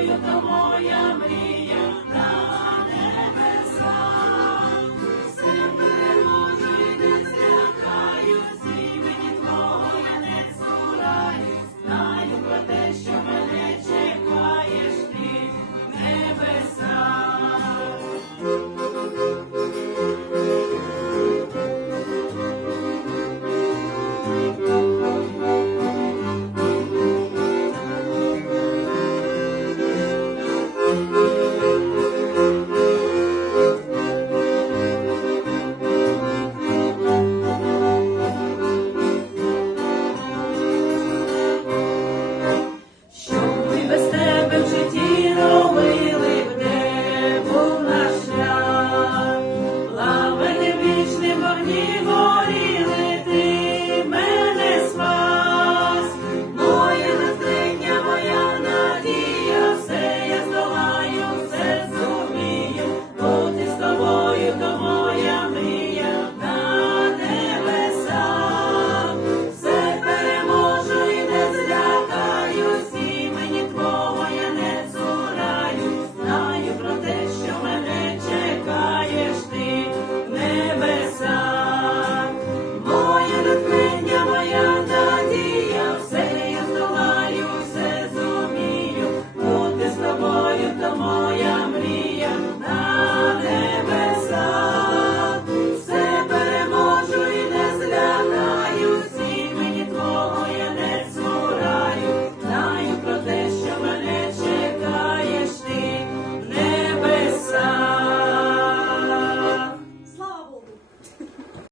you